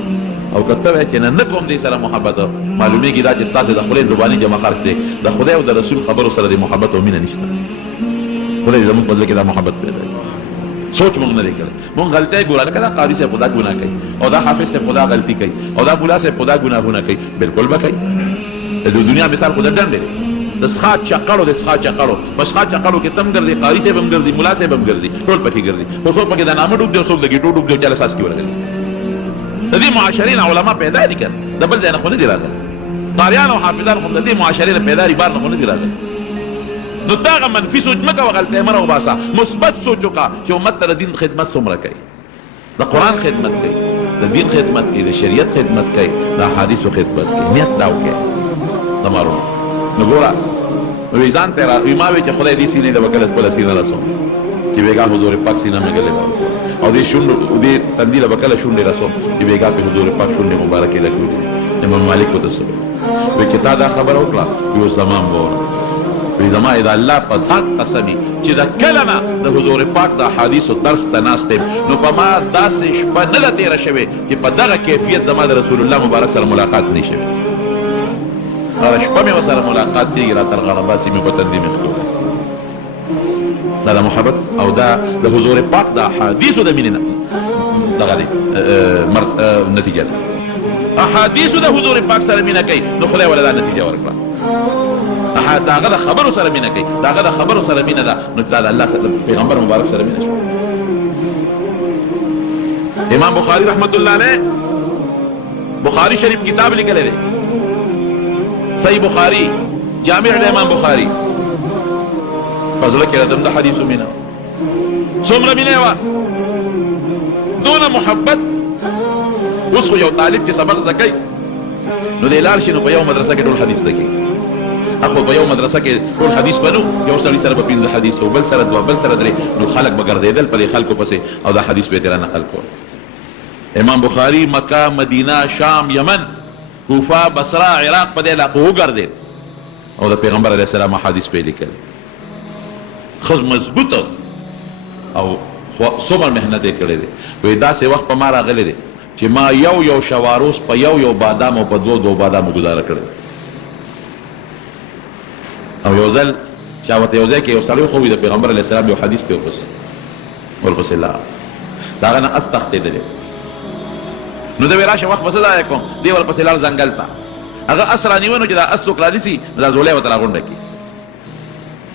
او که ته وایې چې نه کوم دې سره محبت معلومیږي دا چې ستاسو د خولې زباني جمع خرج دی د خدای او د رسول خبرو سره د محبت او مینه نشته خدای زموږ په زړه کې دا محبت پیدا کوي سوچ مونږ نه دی کړی مونږ غلطۍ ګورو لکه دا قاري صاحب خدا ګناه کوي او دا حافظ صاحب خدا غلطي کوي او دا مولا صاحب خدا ګناهونه کوي بالکل به کوي د دنیا مثال خدا ډنډ دی د څښا چقړو د څښا چقړو په څښا چقړو کې تم ګرځي قاري صاحب هم ګرځي مولا صاحب هم ګرځي ټول پکې ګرځي خو څوک پکې د نامه ډوب دی او څوک د ګیټو ډوب دی او چا له ساس کې ورغلي د دې معاشرې نه علما پیدا دي که د بل ځای نه خو نه دي راغلي قاریان او حافظان خو د دې معاشرې نه پیدا دي بار نه خو نه دي راغلي نو تا هغه منفي سوچ مه کوه غلطۍ مه راوباسه مثبت سوچ وکړه چې امت ته د دین خدمت څومره کوي د قرآن خدمت کوي د دین خدمت کوي د شریعت خدمت کوي د احادیثو خدمت کوي نیت دا وکړئ دمارو نو ګوره وی ځان ته ما وی چې خدای دې سینې د وکړه خپله سینه رسوم چې بېګا حضور پاک سینه مې ګلې او دې شونډو دې تندي له وکړه شونډې رسوم چې بېګا پې حضور پاک شونډې مبارکې لګولې امام مالک ورته څه وی چې تا دا خبره وکړه یو زمان به وی زما د الله په ذات قسمي چې د کله نه د حضور پاک د احادیثو درس ته ناست یم نو په ما داسې شپه نه ده تېره شوې چې په دغه کیفیت زما د رسول الله مبارک سره ملاقات نه شوي هغه شپه مې ورسره ملاقات کېږي را تر غاړه باسي مې په تندي مې ښکلوي دا د محبت او دا د حضور پاک د احادیثو د مینې دغه دی نتیجه ده احادیثو د حضور پاک سره مینه کوي نو خدای ولا دا نتیجه ورکړه د هغه د خبرو سره مینه کوي د هغه د خبرو سره مینه ده نو دا د الله سره پیغمبر مبارک سره مینه شو امام بخاری رحمت الله علیه بخاری شریف کتاب لیکلی دی صحیح بخاری جامع د امام بخاری فضله کې ردم د حدیثو مینه څومره مینه وه دونه محبت اوس خو یو طالب چې سبق زده کوي نو دی لاړ شي نو په یو مدرسه کې ټول حدیث زده کوي اخو په یو مدرسه کې ټول حدیث بنو یو سړي سره به پنځه حدیث او بل سره دوه بل سره درې نو خلک به ګرځېدل په دې خلکو پسې او دا حدیث به یې ترې نقل کول امام بخاري مکه مدینه شام یمن کوفه بصره عراق په دې علاقو وګرځېد او د پیغمبر علیه السلام حدیث به یې لیکل ښه مضبوطه او څومره محنت یې کړی دی وایي داسې وخت په ما راغلی دی چې ما یو شواروس په یو بادام او په دوه بادامو ګزاره کړی او یو ځل چا ورته یو ځای کې یو سړی وخووي د پیغمبر علیه السلام یو حدیث پې ورپسې لاړ د هغه نه اس تښتېدلی نو ده وی راشه وخت به څه ضایع کوم دی ورپسې لاړ ځنګل ته هغه اس رانیوه نو چې دا اس څوک رانیسي نو دا زولی ورته راغونډه کړي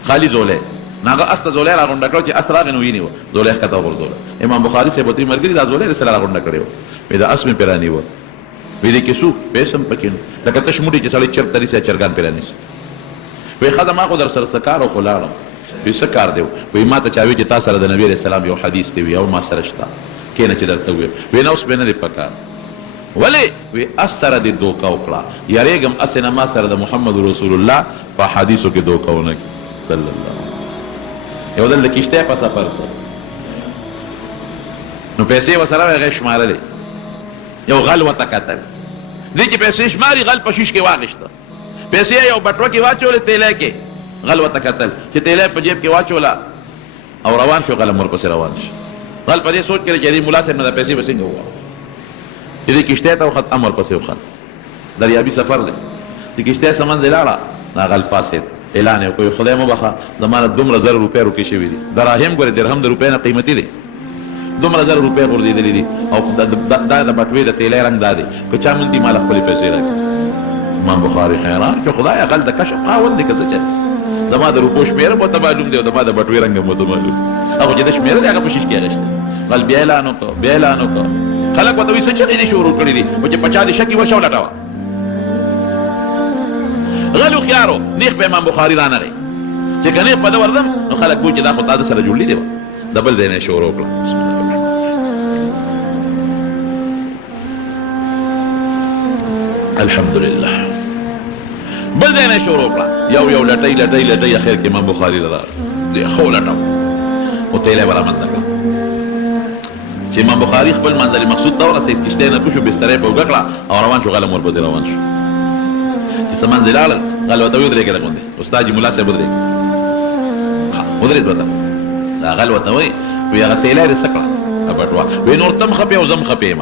خالي زولی نو هغه اس ته زولی راغونډه کړو چې اس راغی نو ویني وه زولی ښکته وغورځوله امام بخاري صاحب ورته ملګري دا زولی د سره راغونډه کړې وه وی دا اس مې پرې رانیوه وی دې کې څوک پیسه هم پکې نو لکه تش موټي چې سړی چرته نیسي چرګان پرې رانیسي وی ښه ما خو در سره څه کار او خو لاړم وی څه کار دی وی ما ته چا وی چې تا سره د نبي علیه السلام یو حدیث دی وی او ما سره شته کښېنه چې درته ویم وی نه اوس مې نه دی پکار ولې وی اس سره دې دوکه وکړه یارېږم اسې نه ما سره د محمد رسول الله په حدیثو کې دوکه ونه کړي صلی الله یو ځل د کښتۍ په سفر کړ نو پیسې ورسره وې هغې شمارلې یو غل ورته کتل دې چې پیسې شماري غل په شیش کې واخېسته پیسې یو بټوه کې واچولې تیلی کې غل ورته کتل چې تیلی په جیب کې واچوله او روان شو غل هم ورپسې روان شو غل په دې سوچ کړی چې دې ملا صاحب نه دا پیسې به څنګه وواخلو چې دې کښتۍ ته وخت هم ورپسې وخت دریابي سفر دی د کښتۍ سمندې لاړه نو هغه پاسېد اعلان یې وکړ خدای مه بخه زما نه 2000 روپۍ روکې شوي دي دراهم ګورې درهم د روپۍ نه قیمتي دی 2000 روپۍ غورځېدلي دي او دا د بټوې د تیلی رنګ دا دی که چا ملدي ماله خپلې پیسې راکړي امام بخاري حیران چې خدای غل د کشف خاوند دی که څه چل زما د روپو شمېره به ورته معلوم دی او زما د بټوې رنګ هم ورته معلوم هغه چې د شمېره دی هغه په شیش کې اخیستی بس بیا اعلان وکړه بیا اعلان وکړه خلک ورته وایي څه چغې دې شروع کړي دي خو چې په چا دې شک وي وشه ولټوه غل هوښیار و نیغ په امام بخاري رانغی چې که نیغ په ده ورځم نو خلک وایي چې دا خو تا ده سره جوړلي دی د بل ځای نه یې شروع کړه الحمدلله بل ځای نه یې شروع کړه یو لټۍ لټۍ لټۍ اخر کې امام بخاري ته راغی ښه ولټوه خو تیلی به رامنځته کړه چې امام بخاري خپل منزل مقصود ته ورسېد کښتۍ نه کوشو بسترۍ په اوږه کړه او روان شو غلم ورپسې روان شو چې څه منزل راغلل غل ورته وایي ودرېږه لږ غوندې استاد جي ملا صاحب ودرېږه ودرېد ورته دا غل ورته وایي وایي هغه تیلی دې څه کړه بټوه وایي نور ته هم خپې او زه هم خپې یم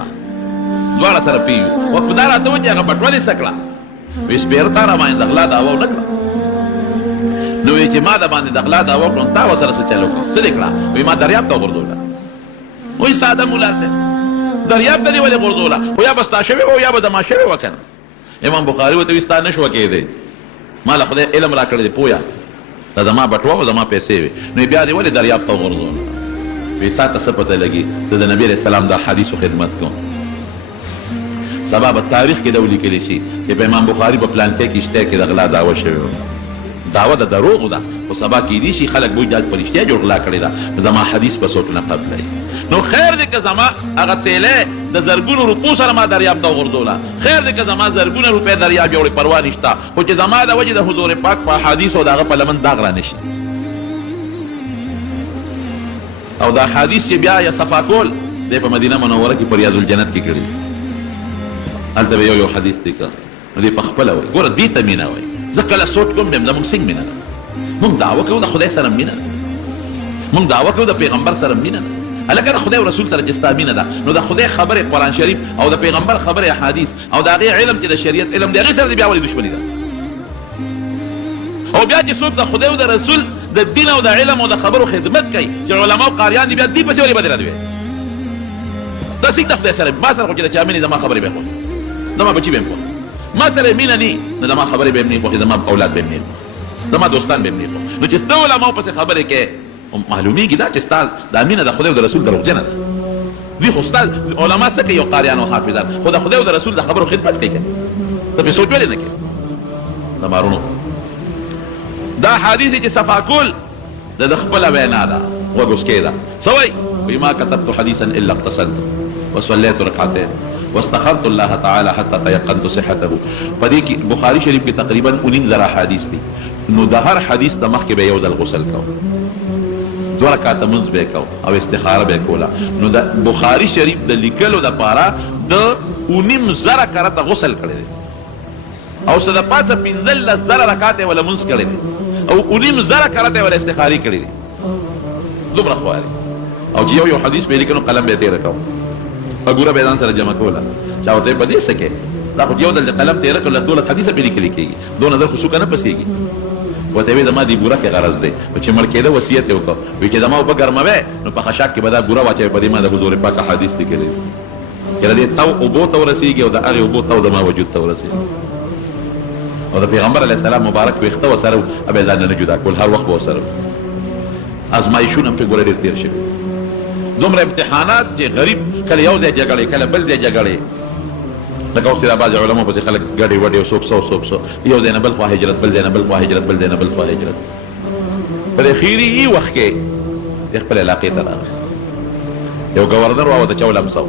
دواړه سره پېږو و په دا راته وایي چې هغه بټوه دې څه کړه وایي سپېره تا راباندې د غلا دعوه ونه کړه نو وایي چې ما د باندې د غلا دعوه کړو نو تا ورسره څه چل وکړه څه دې کړه وایي ما دریاب ته وغورځوله وایي ساده ملا صاحب دریاب ته دې ولې غورځوله خو یا به ستا شوې وه یا به زما شوې وه که نه امام بخاري ورته وایي ستا نه شوه کېدی ما له خدای علم را کړی دی پویه دا زما بټوه وه زما پیسې وې نو بیا دې ولې دریاب ته وغورځوله وایي تا ته څه پته لګي زه د نبي علیه السلام د حدیثو خدمت کوم سبا به تاریخ کې دا ولیکلی شي چې په امام بخاري په پلانکۍ کښتۍ کې د غلا دعوه شوې وه دعوه د دروغو ده خو سبا کېدي شي خلک به وایي دا په رښتیا جوړ غلا کړې ده زما حدیث به څوک نه قبلوي نو خیر دی که زما هغه تیلی د زرګونو روپو سره ما دریاب ته وغورځوله خیر دی که زما زرګونه روپۍ دریاب جوړې پروا نشته خو چې زما د وجې د حضور پاک په احادیثو د هغه په لمن داغ را نشي او دا حدیث چې بیا یا صفا کول دی په مدینه منوره کې په ریاض الجنت کې کړي هلته به یو حدیث دی که نو دی په خپله وایي ګوره دې ته مینه وایي زه کله سوچ کوم بیم زموږ څنګه مینه ده موږ دعوه کوو د خدای سره مینه ده موږ دعوه کوو د پیغمبر سره مینه ده هلکه د خدای او رسول سره چې ستا مینه ده نو د خدای خبرې قرآن شریف او د پیغمبر خبرې احادیث او د هغې علم چې د شریعت علم دی هغې سره دې بیا ولې دشمني ده او بیا چې څوک د خدای او د رسول د دین او د علم او د خبرو خدمت کوي چې علما او قاریان دي بیا دې پسې ولې بدرد وي ته څنګه د خدای سره ما سره خو چې د چا مینې زما خبرې به خوښ زما بچي به م خوښ ما سره مینه نی نو زما خبرې به م نه خوښې زما اولاد به م نه زما دوستان به م نه خوښ نو چې ستا علماو پسې خبرې کوې معلومیږي دا چې ستا دا مینه د خدای او د رسول دروغجنه ده دوی خو ستا علما څه کوي او قاریان او حافظان خو د خدای او د رسول د خبرو خدمت کوي که ته پرې سوچ ولې نه کوې د مارونو دا حدیث چې صفا کول د خپله وینا ده غوږ اوس کېده څه وایي وایي ما كتبت حديثا الا اقتصدت وصليت ركعتين واستخرت الله تعالى حتى تيقنت صحته پدې کې بخاري شریف کې تقریبا 19 حدیث دي نو د هر حدیث د مخکې به یو ځل غسل کو 2 رکعاته منځ به کو او استخاره به کوله نو د بخاري شریف د لیکلو د پاره د 19 کرته غسل کړی او څه د پاسه 15 رکعات ولا منځ کړی او 19 کرته ولا استخاري کړی دومره خواري او چې یو حدیث به لیکنو قلم به تیر کو فګوره به ځان سره جمع کوله چا ورته په دې سکه دا خو یو د قلم تیر کول دولت حدیث به لیکل کېږي دو نظر خو کنه پسېږي وته وی زما دی ګوره کې غرض دی چې مړ کېده وصیت وکړ وی چې زما په ګرموي نو په خشاک کې به دا ګوره واچي په دې ما د حضور پاک حدیث لیکلي کله دې تو او بو تو رسیږي او د هغه او بو تو د ما وجود تو رسیږي او د پیغمبر علیه السلام مبارک ویخته وسره ابي ځان نه جدا کول هر وخت وسره ازمایښونه په ګوره ډېر تیر شي دومره امتحانات چې غریب کله یو ځای جګړې کله بل ځای جګړې لکه اوس بعض علماء پسې خلک ګډې وډې څوک څو یو ځای نه بل خوا هجرت بل ځای نه بل خوا هجرت بل ځای نه بل خوا هجرت په اخیری وخت کې خپل علاقې ته راغی یو گورنر وو د چولم سو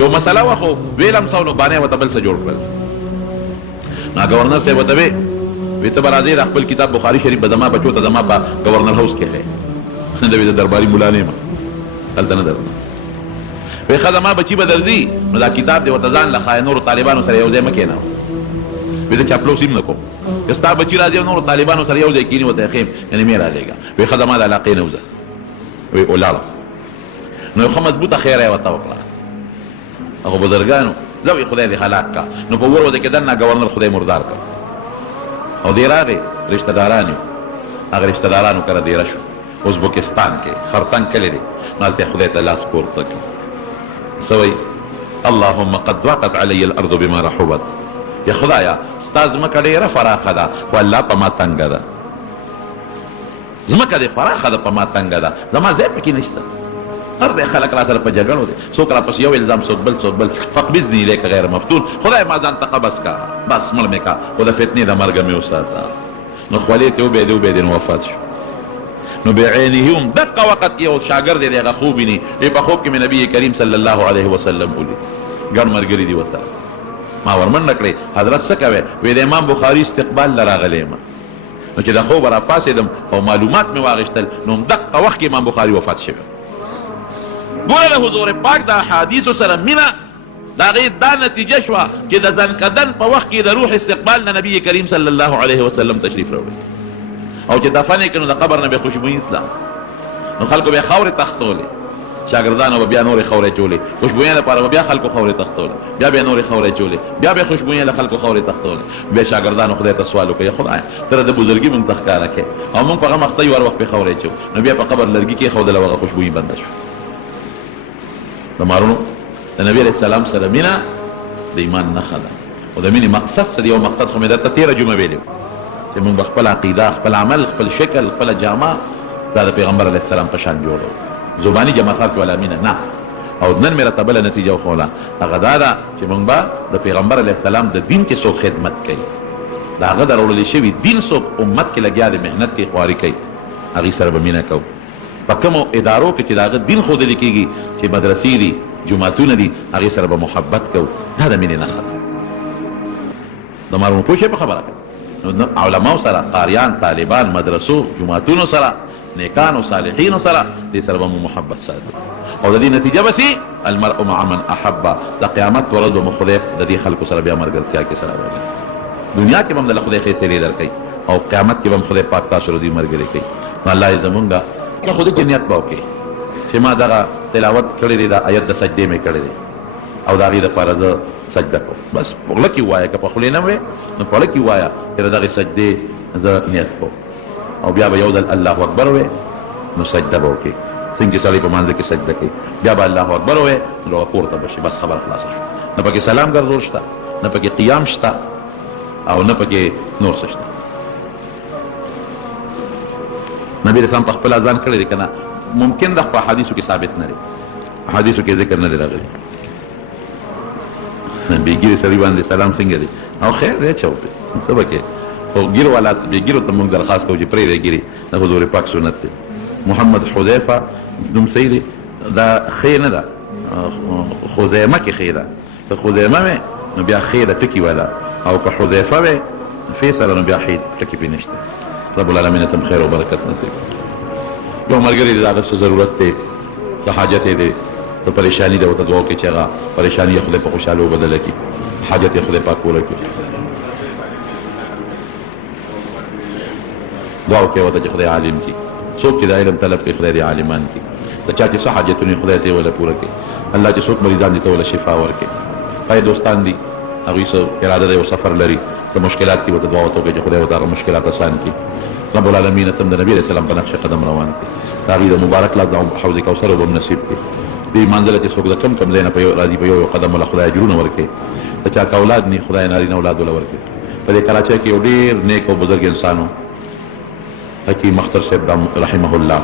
یو مسله واخو ویلم سو نو باندې وته بل څه جوړ کړل نا گورنر سے وته وی ته برازي خپل کتاب بخاری شریف بدما بچو ته دما په گورنر هاوس کې خې د درباري مولا نه قلت نه درنه وی خدما بچی بدرځي نو دا کتاب دی وته ځان له خاینور طالبانو سره یو ځای مکه نه وی ته چاپلوس هم نکو استا بچی راځي نور طالبانو سره یو ځای کینی وته خیم یعنی مې راځيګا وی خدما د علاقې نه وځه وی اولاله نو خو مضبوطه خیره وته وکړه هغه بزرګانو زوی خدای دې هلاک کا نو په ورو دې کې دنه گورنر خدای مردار کا او دې راغی رشتہ دارانو هغه رشتہ دارانو کړه دې راشو ازبکستان کې خرطنګ کړي مالته خدای ته لاس پورته کړ سوي اللهم قد ضاقت علي الارض بما رحبت یا خدایا استاز مکه ډیره فراخه ده خو الله په ما تنګ ده ځمکه دې فراخه ده په ما تنګه ده زما ځای پکې نشته هر دی خلک را سره په جګړو دی څوک را پسې یو الزام څوک بل فقبضني الیک غیر مفتون خدای ما ځان ته قبض کا بس مړ مې کا خو د فتنې د مرګه مې وساته نو خولې ته وبېدې نو وفات شو نو بعینه هم دقه وخت کې یو شاګرد دی هغه خوب ویني په خوب کې مې نبي کریم صلی الله علیه وسلم ولید ګڼ ملګري دي ورسره ما ورمنډه کړې حضرت څه کوې وی د امام بخاري استقبال له راغلی یم نو چې د خوبه را پاڅېدم او معلومات مې واغېشتل نو دقه وخت کې امام بخاري وفات شوی ګوره د حضور پاک د احادیثو سره مینه د هغې دا نتیجه شوه چې د زنکدن په وخت کې د روح استقبال نه نبي کریم صلی الله علیه وسلم تشریف راوړي او چې دفن یې کړي نو د قبر نه بیا خوشبویي تله نو خلکو بیا خاورې تختولې شاګردانو به بیا نورې خاورې چولې خوشبویۍ لپاره به بیا خلکو خاورې تختولې بیا نورې خاورې چولې بیا خوشبویۍ له خلکو خاورې تختولې بیا شاګردانو خدای ته سوال وکړي خدایه ته د بزرګي مونږ ته ښکاره کړې او مونږ په هغه مخته یو هر وخت پې خاورې چو نو بیا په قبر لرګي کېښودله او هغه خوشبویي بنده شوه د مارونو د نبي علیه السلام سره مینه د ایمان نښه ده او د مینې مقصد سره یو مقصد خو مې درته تېره جمعه ویلې چې مونږ به خپل عقیده خپل عمل خپل شکل خپله جامه دا د پیغمبر علیه السلام په شان جوړو زباني جماعات والا مینه نه او نن مې راته بله نتیجه وښوله هغه دا ده چې مونږ به د پیغمبر علیه السلام د دین کې څوک خدمت کوي د هغه د راوړلی شوي دین څوک امت کې لګیا دی محنت کوي خواري کوي هغې سره به مینه کوو په کومو ادارو کې چې د هغه دین ښودلی کېږي چې مدرسې دي جوماتونه دي هغې سره به محبت کوو دا د مینې نښه ده د مارونو پوه شئ په خبره نو علماو سره قاریان طالبان مدرسو جوماتونو سره نیکانو صالحینو سره دې سره به مو محبت ساتو او د دې نتیجه به سي المرء مع من احبه د قیامت ورځ به مو خدای د دې خلکو سره بیا ملګرتیا کې سره راولي دنیا کې به هم دله خدای فیصلې درکوي او قیامت کې به هم خدای پاک تاسو سره دوی ملګري کوي نو الله یې زمونږ د خدای کې نیت به وکړي چې ما دغه تلاوت کړی دی دا آیت د سجدې مې کړی دی او د هغې دپاره زه سجده کوم بس په خوله کې ووایه که په خولې نه وې نو په خوله کې ووایه چې د دغې سجدې زه نیت کوم او بیا به یو ځل الله اکبر وې نو سجده به وکړې څنګه چې سړی په مانځه کې سجده کوي بیا به الله اکبر وې نو هغه پورته به شي بس خبره خلاصه شوه نه پکې سلام ګرځول شته نه پکې قیام شته او نه پکې نور څه شته نبي اسلام په خپل اذان کړی دی که نه ممکن ده په احادیثو کې ثابت نه دی احادیثو کې ذکر نه دی راغلی بېګیرې سړي باندې سلام څنګه دی او خیر دی چې وکړي څه به کوې خو ګیرو والا بېګیرو ته مونږ درخواست کوو چې پرېږدئ ګیرې د حضور پاک سنت دی محمد حذیفه نوم صحیح دی دا خې نه ده خزیمه کې خې ده که خزیمه وې نو بیا خې ده ټکي والا او که حذیفه وې فې سره نو بیا حې ټکي پې نشته رب العالمین ته خیر او برکت نصیب یو ملګري دی د هغه څه ضرورت دی څه حاجت یې دی ته پریشاني ده ورته دعا وکړي چې هغه پریشاني یې خدای په خوشحالي وبدله کړي حاجت یې خدای پاک پوره کړي دعا وکړئ ورته چې خدای عالم کړي څوک چې د علم طلب کوي خدای دې عالمان کړي د چا چې څه حاجتونه خدای ته وله پوره کړي الله چې څوک مریضان دي ته وله شفا ورکړي پای دوستان دي هغوی څه اراده دی او سفر لري څه مشکلات دي ورته دعا ورته وکړئ چې خدای ورته هغه مشکلات اسان کړي رب العالمین ته د نبي علیه السلام په نقش قدم روان کړي د هغې د مبارک لاس د حوض کوثر به هم نصیب کړي دې منزله چې څوک د کم کم ځای نه راځي په یو قدم وله خدای اجرونه ورکړي د چا که اولاد نی خدای نارینه اولاد وله ورکړي په دې کراچۍ کې یو ډېر نیک او بزرګ انسان و حکیم اختر صاحب رحمه الله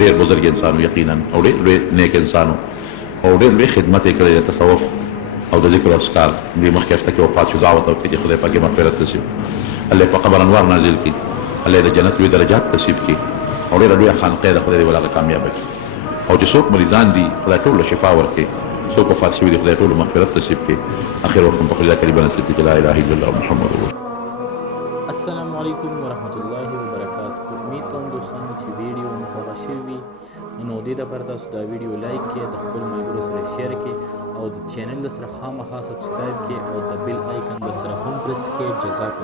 ډېر بزرګ انسان و یقینا او ډېر لوی نیک انسان او ډېر لوی خدمت یې کړی د تصوف او د ذکر اذکار دې مخکې هفته کې وفات شو دعا ورته وکړي چې خدای پاک یې مغفرت نصیب الله یې په قبر انوار نازل کړي الله یې د جنت لوی درجات نصیب کړي او ډېره لویه خانقاه ده خدای دې ول هغه کامیابه کړي او چې څوک مریضان دي خدای ټول له شفا ورکړي څوک وفات شوي دي خدای ټول مغفرت نصیب کړي اخر وخت په خدای کریمه نصیب کړي لا اله الا الله محمد رسول الله. السلام علیکم ورحمۃ اللہ وبرکاتہ. امید کوم دوستانو چې ویډیو مو خوښه شوې وي نو دې دپاره تاسو دا ویډیو لایک کړئ د خپلو ملګرو سره شیر کړئ او د چینل سره خامخا سبسکرایب کړئ او د بیل آیکن د سره هم پرس کړئ. جزاک